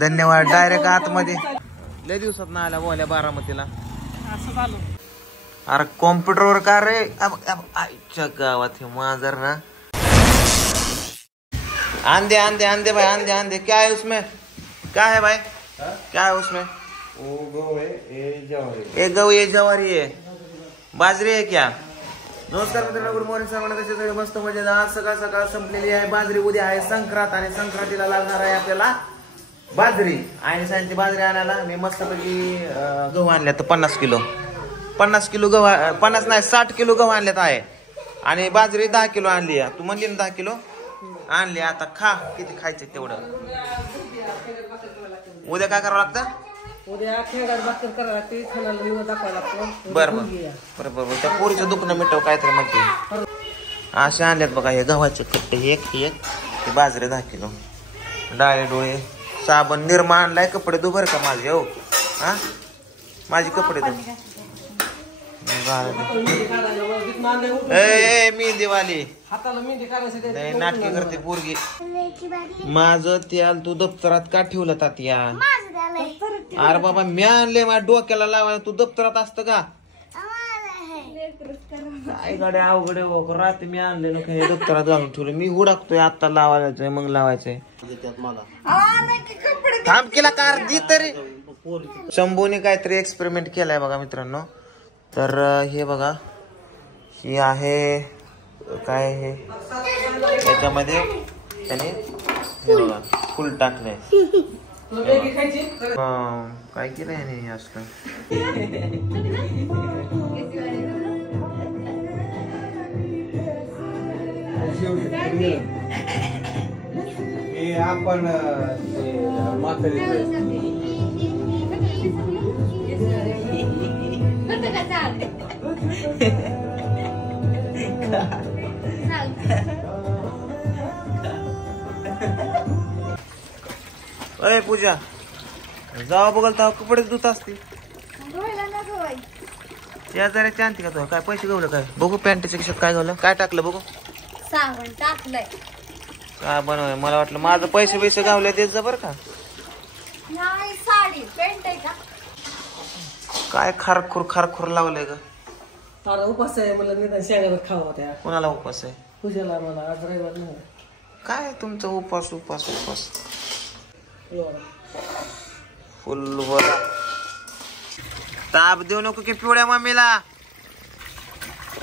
धन्यवाद. डायरेक्ट आतमध्ये लय दिवसात ना आल्या बोल्या बारामतीला. अरे कॉम्प्युटरवर का रे? आईच्या गावात हे मांजर ना. आंधे आंधे आंधे भाई, आंधे आंधे. क्या है उसमें? क्या है भाई? क्या है उसमें? वो गहू है, ये ज्वारी. एक गहू, ये ज्वारी है, बाजरी आहे क्या? नमस्कार मित्रांनो, गुड मॉर्निंग सर्वांना. कसे सगळे मस्त मजेत. आज सकाळ सकाळ संपलेली आहे बाजरी. उद्या आहे संक्रांत आणि संक्रांतीला लागणार आहे आपल्याला बाजरी. आणि सांगते बाजरी आणायला मी मस्तपैकी गहू आणल्या तर 50 किलो. 50 किलो गहू, 50 नाही 60 किलो गहू आणल्यात आहे. आणि बाजरी 10 किलो आणली आहे. तू म्हणली ना 10 किलो आणली. आता खा, किती खायचं तेवढं. उद्या काय करावं लागतं? उद्या खेळगाड भाकर करायला लागते, खाण्याला निवड दाखवायला लागतो. बरं बरं. त्या पोरीचं दुखणं मिटव काहीतरी म्हणते. असे आणल्यात बघा हे गव्हाचे कट्टे, एक हे बाजरी 10 किलो, डाळे डोळे, साबण, निरमा आणलाय. कपडे धु बरं का माझे. हो हा, माझे कपडे धु. मेहंदीवाली हाताला मेहंदी काढायसाठी नाटकी करते पोरगी. माझं तेल तू दप्तरात का ठेवलं तात्या? अरे बाबा मी आणले माझ्या डोक्याला लावायला, तू दप्तरात असतं का? काय गाड्या अवघड रात्री मी आणले ना हे दप्तरात घालून ठेवलं. मी हुडकतोय आता लावायचंय, मग लावायचंय. थांब केला कार दी तरी. शंभूने काहीतरी एक्सपेरिमेंट केलाय बघा मित्रांनो. तर हे बघा, ही आहे काय हे, त्याच्यामध्ये त्याने हे बघा फुल टाकलंय. काय केलंय हे असलं. हे आपण अय पूजा, जावा बघाल तर कपडे धुत असते. शेजाऱ्याची आणते का? तो काय पैसे गवलं काय? बघू पॅन्टच्या खिशात काय गवलं, काय टाकलं बघू. साबण टाकलंय. काय बनवाय? मला वाटलं माझं पैसे पैसे गावले देत जा बरं का. नाही साडी पेंट आहे का? काय खारखुर लावलंय का? तारा उपास आहे, मला निदान शेंगावर खावा होत्या. कोणाला उपास आहे? पूजेला मला आज रविवार नाही. काय तुमचं उपास उपास उपास फुल बरा. ताप देऊ नको की पिवळ्या मम्मीला.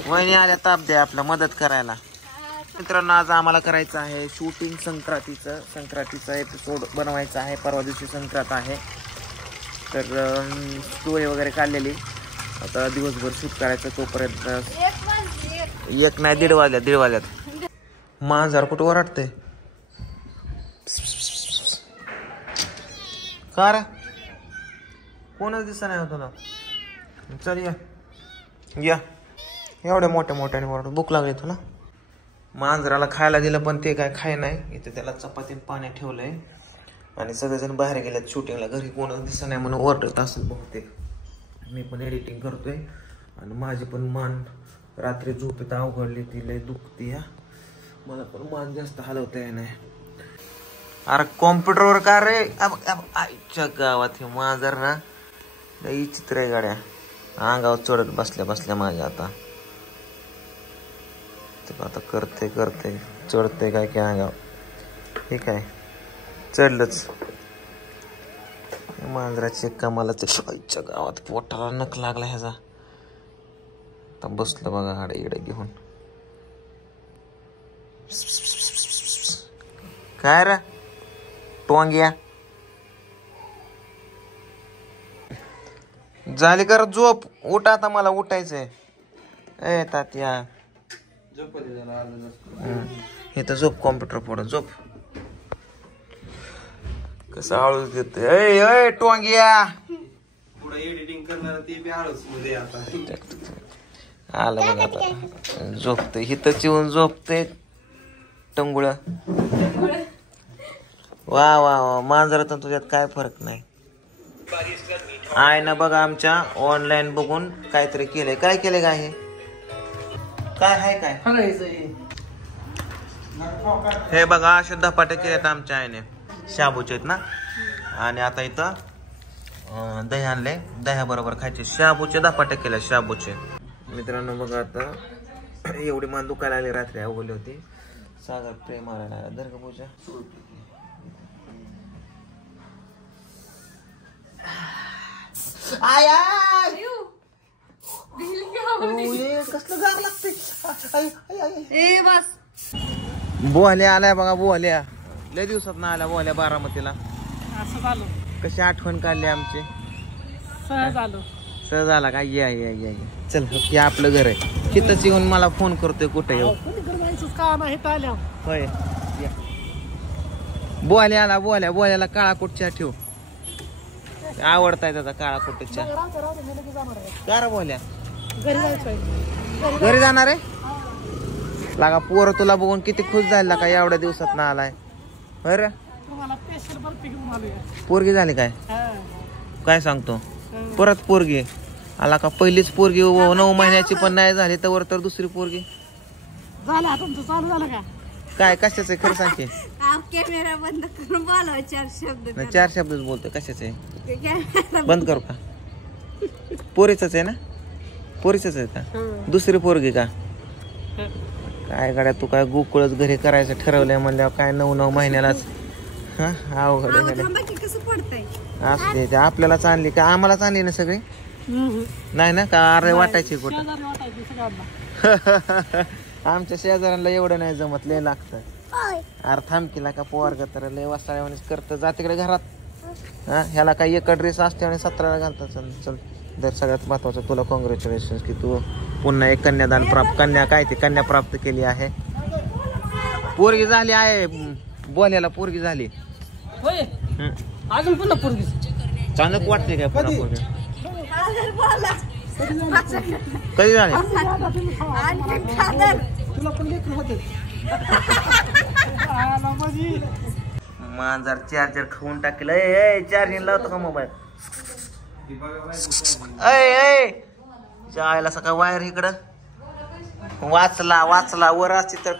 वहिनी आल्या ताप द्या आपला मदत करायला. मित्रांनो आज आम्हाला करायचं आहे शूटिंग संक्रांतीचा एपिसोड बनवायचा आहे. परवा दिवशी संक्रांत आहे, तर स्टोरी वगैरे काढलेली. आता दिवसभर शूट करायचं. तोपर्यंत 1 नाही 1:30 वाजल्यात. मांजर कुठं ओरडते का रे? कोणच दिसत नाही होतं ना. चल या एवढ्या मोठ्याने ओरड. भूक लागली तुला? मांजराला खायला दिलं पण ते काय खाय नाही. इथे त्याला चपाती पाणी ठेवलंय आणि सगळेजण बाहेर गेल्यात शूटिंगला. घरी कोणच दिसत नाही म्हणून ओरडत असेल बहुतेक. मी पण एडिटिंग करतोय आणि माझी पण मान रात्री झोपेत अवघडली, ती लय दुखती. मला पण मान जास्त हलवता येत नाही. अरे कॉम्प्युटरवर का रे? आईच्या गावात हे मांजर ना लई चित्र आहे गाड्या. अंगावर चढत बसल्या माझ्या. आता करते चढते काय काय अंगावर. हे काय चढलंच मांजराची कमालाच. आईच्या गावात पोटाला नख लागला ह्याचा. आता बसलं बघा हाडे इडे घेऊन. काय रे टोंग्या? झाली कर झोप. उठ आता, मला उठायचंय. ए तात्या हे तर झोप. कॉम्प्युटर पुढं झोप. कसं आळूच देते. ए टोंग्या पुढे एडिटिंग करणार ते बी आळस मध्ये आता आलं बघ. आता झोपते हिथंच येऊन झोपते टंगुळ. वा मांजरात तुझ्यात काय फरक नाही. आहे ना बघा आमच्या ऑनलाईन बघून काहीतरी केलंय. काय केलंय काय? हे काय आहे काय? हे बघा असे धपाटे केलेत आमच्या आईने. शाबूचे आहेत ना. आणि आता इथं दही आणले, दह्याबरोबर खायचे. शाबूचे धपाटे केले शाबूचे. मित्रांनो बघा आता एवढी मान दुखायला लागली, रात्री अवघडली होती. सागर प्रेम आला दर्ग पूजा. कसलं गार लागतंय. बोहल्या आलाय बघा, बोहल्या लय दिवसात ना आल्या बोहल्या बारामतीला. असं झालं, कशी आठवण काढली आमची. सहज आलो. सहज आला का. या या या या. चल हे आपलं घर आहे. तिथंच येऊन मला फोन करतोय कुठे येऊ. का नाही आल्या. होय या. बोहल्या आला, बोहल्या. बोहल्याला काळा कुटच्या ठेव. आवडताय त्याचा काळा कुटच्या. का बोहल्या घरी जायचंय. घरी जाणार आहे लागा. पोर तुला बघून किती खुश झाला का एवढ्या दिवसात ना आलाय. बरं तुम्हाला स्पेशल बर्फी घेऊन आलोय. पोरगी झाली काय. काय सांगतो परत पोरगी आला का. पहिलीच पोरगी 9 महिन्याची पण नाही झाली तर तर दुसरी पोरगी झाला. तुमचं चालू झालं का. काय कशाच आहे खरं सांगते. कॅमेरा बंद करून बोलावं 4 शब्द. 4 शब्दच बोलतोय. कशाच आहे बंद करू का. पोरीच आहे ना. पोरीच आहे का दुसरी पोरगी का. काय गाड्या तू काय गोकुळच घरी करायचं ठरवलंय म्हणल्यावर काय 9 महिन्यालाच. हा अवघड कसं पडतंय. असू दे. आपल्यालाच आणली का आम्हालाच आणली ना सगळी. नाही ना का अरे वाटायची कुठं. आमच्या शेजाऱ्यांना एवढं नाही जमत, लय लागतं. अरे थांब केला का पोरग तर लय वासाळ्यावानीच करतं. जा तिकडे घरात. हा ह्याला काही एक ड्रेस असते आणि 17ला घालतात. चल चल दर सगळ्यात महत्वाचं तुला कॉंग्रॅच्युलेशन की तू पुन्हा एक कन्यादान प्राप्त कन्या प्राप्त केली आहे. पोरगी झाली आहे. बोल्याला पोरगी झाली. अजून पुन्हा पोरगी. चांगलं वाटते काय पुन्हा पोरगी. कधी झाले. तुला पण लेकर होते. मांजर चार्जर खाऊन टाकेल. ए चार्जिंग लावतो का मोबाईल. आयला सकाळ वायर इकडं वाचला वर असते तर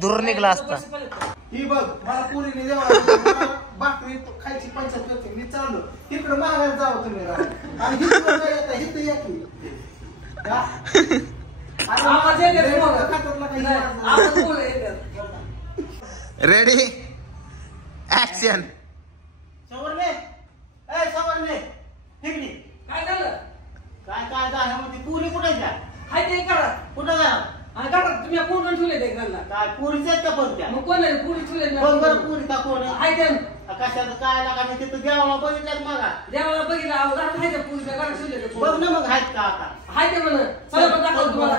दूर निघला असता. ही बघ मला पुरीने देवा भाकरी खायची पंचायत करते. मी चाललो तिकडे मागायला जावं तुम्ही आणि हिथं या की. Ready action. सवरणे सवरणे ठिकडी काय झालं. काय झालं मग ती पुरी कुठे जा. हाय ते करा. कुठं जा. तुम्ही कोण ठेवले ते घरला. काय पुरीच आहेत का पण त्या. मग कोण आहे पुरी ठेवले. बघ बरं पुरी का कोण हाय ते कशाचं काय लागा मी तिथं देवाला बघितलं मगा. देवाला बघितलं. हाय त्या पुरीच्या घरात ठेवले ते. बघ ना मग आहेत का आता. हाय ते म्हण. चला पण दाखव तुम्हाला.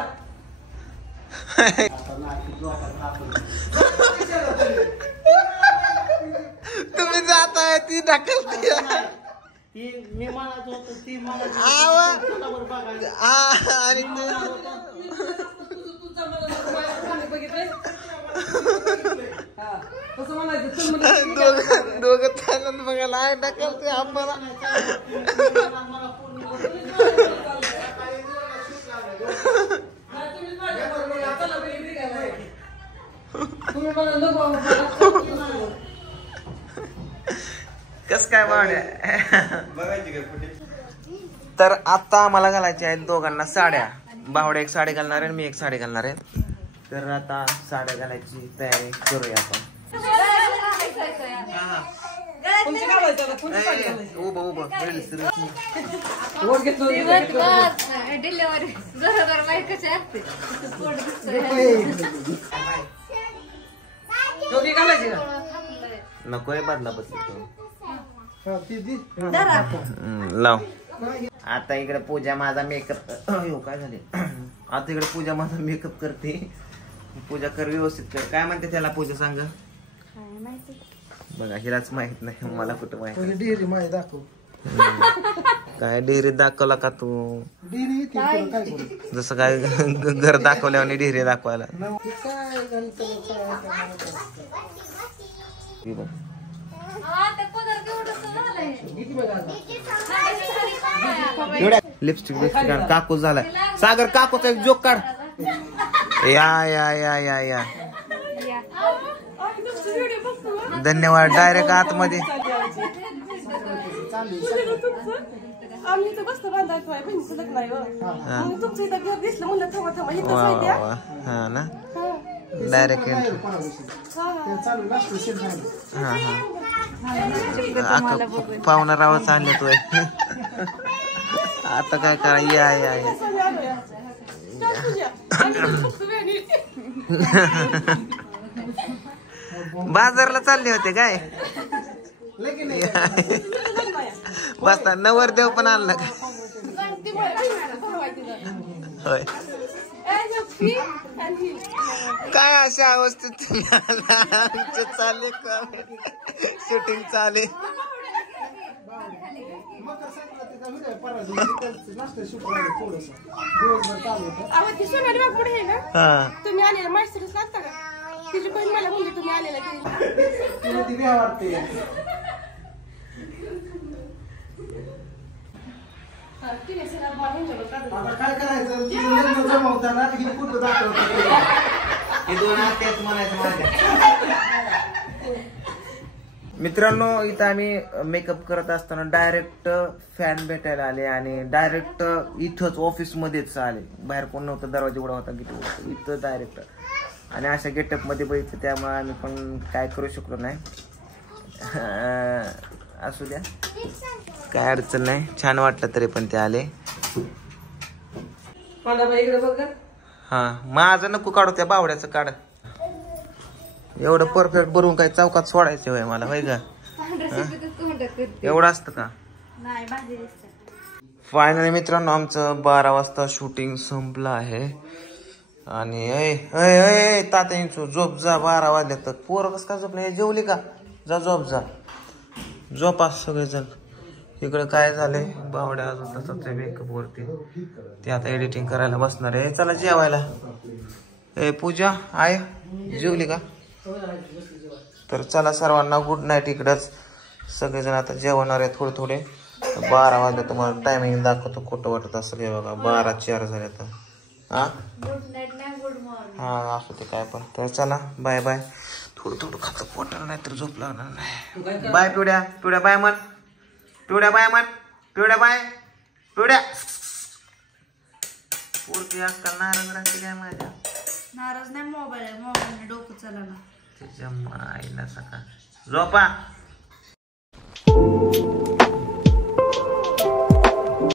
तुम्ही जाताय ती ढकलते. ती मी म्हणायचं होतं ती म्हणायची आणि दोघं थायलंड बघायला आहे ढकलते आम्हाला. कस काय तर आता आम्हाला घालायचे आहेत दोघांना साड्या. बावड्या एक साडी घालणार आहे, मी एक साडी घालणार आहे. तर आता साड्या घालायची तयारी करूया आपण. उभं उभं डिलेव्हरी जोरदार बायकाची असते. नकोय बदला लाव. आता इकडे पूजा माझा मेकअप काय झाले. आता इकडे पूजा माझा मेकअप करते. पूजा कर व्यवस्थित कर. काय म्हणते त्याला पूजा सांग. बघा हिलाच माहित नाही, मला कुठं माहित. डेअरी माहिती दाखव. काय डेअरी दाखवला का तू. जसं काय घर दाखवल्यावर डेअरी दाखवायला. लिपस्टिक काकू झालाय. सागर काकूचा एक जोक काढ. या या या या या धन्यवाद. डायरेक्ट आतमध्ये आम्ही इथं बसतो बांधायचं आहे बहिणीचं लग्न आहे मग तुमचं इथं घर दिसलं म्हणलं थांबा थांबा इथं वा साहित्य वा. हा ना डायरेक्ट चालू लागतं शेत झालं. पाहुणा रावच आणले तू आता काय करा या या या. बाजारला चालले होते काय बसता नवरदेव पण आणला का होय काय अशा अवस्थेत चालले का शूटिंग चाले मकर संक्रांतीचा व्हिडिओ परवा नाश्ता शूट करायला थोडंसं दिवसभर चालू होतं. सोनाली बाग पुढे आहे ना तुम्ही आलेला मास्टरच लागता का तिची बहीण मला म्हणली तुम्ही आलेला तुला ती भ्या वाटते. आता काय करायचं तुझं लग्न जमवताना ही कुठं दाखवतं हे दोन तेच म्हणायचं मित्रांनो. इथं आम्ही मेकअप करत असताना डायरेक्ट फॅन भेटायला आले आणि डायरेक्ट इथंच ऑफिस मध्येच आले. बाहेर कोण नव्हतं, दरवाजा उघडा होता, गेट होतं, इथं डायरेक्ट. आणि अशा गेटअप मध्ये बघितलं त्यामुळे आम्ही पण काय करू शकलो नाही. असू द्या काय अडचण नाही. छान वाटलं तरी पण ते आले. हा माझं नको काढू त्या बावड्याचं काढ. एवढं परफेक्ट भरून काय चौकात सोडायचं होय मला होय का एवढं असतं का. फायनली मित्रांनो आमचं 12 वाजता शूटिंग संपलं आहे. आणि तात्या झोप जा 12 वाजले तर पोरं कसं का झोपले जेवली का जा झोप जा झोपा सगळेजण. इकडे काय झालंय बावड्या अजून तसंच मेकअप वरती ते आता एडिटिंग करायला बसणार आहे. चला जेवायला. पूजा आहे जेवली का तर चला सर्वांना गुड नाईट. इकडंच सगळेजण आता जेवणार आहे थोडे थोडे. 12 वाजले तुम्हाला टायमिंग दाखवतो खोटं वाटत असं हे बघा 12:04 झाले तर हा असं ते काय पण. तर चला बाय बाय. थोडं थोडं खातं पोटाला नाही तर झोप लागणार नाही. बाय पिवड्या पिवड्या बाय म्हण पिवड्या बाय म्हण पिवड्या बाय पिवड्या. पोरती आजकाल नाराज राहते काय माझ्या. नाराज नाही मोबाईल डोकं चालला तिच्या आईला सकाळ झोपा.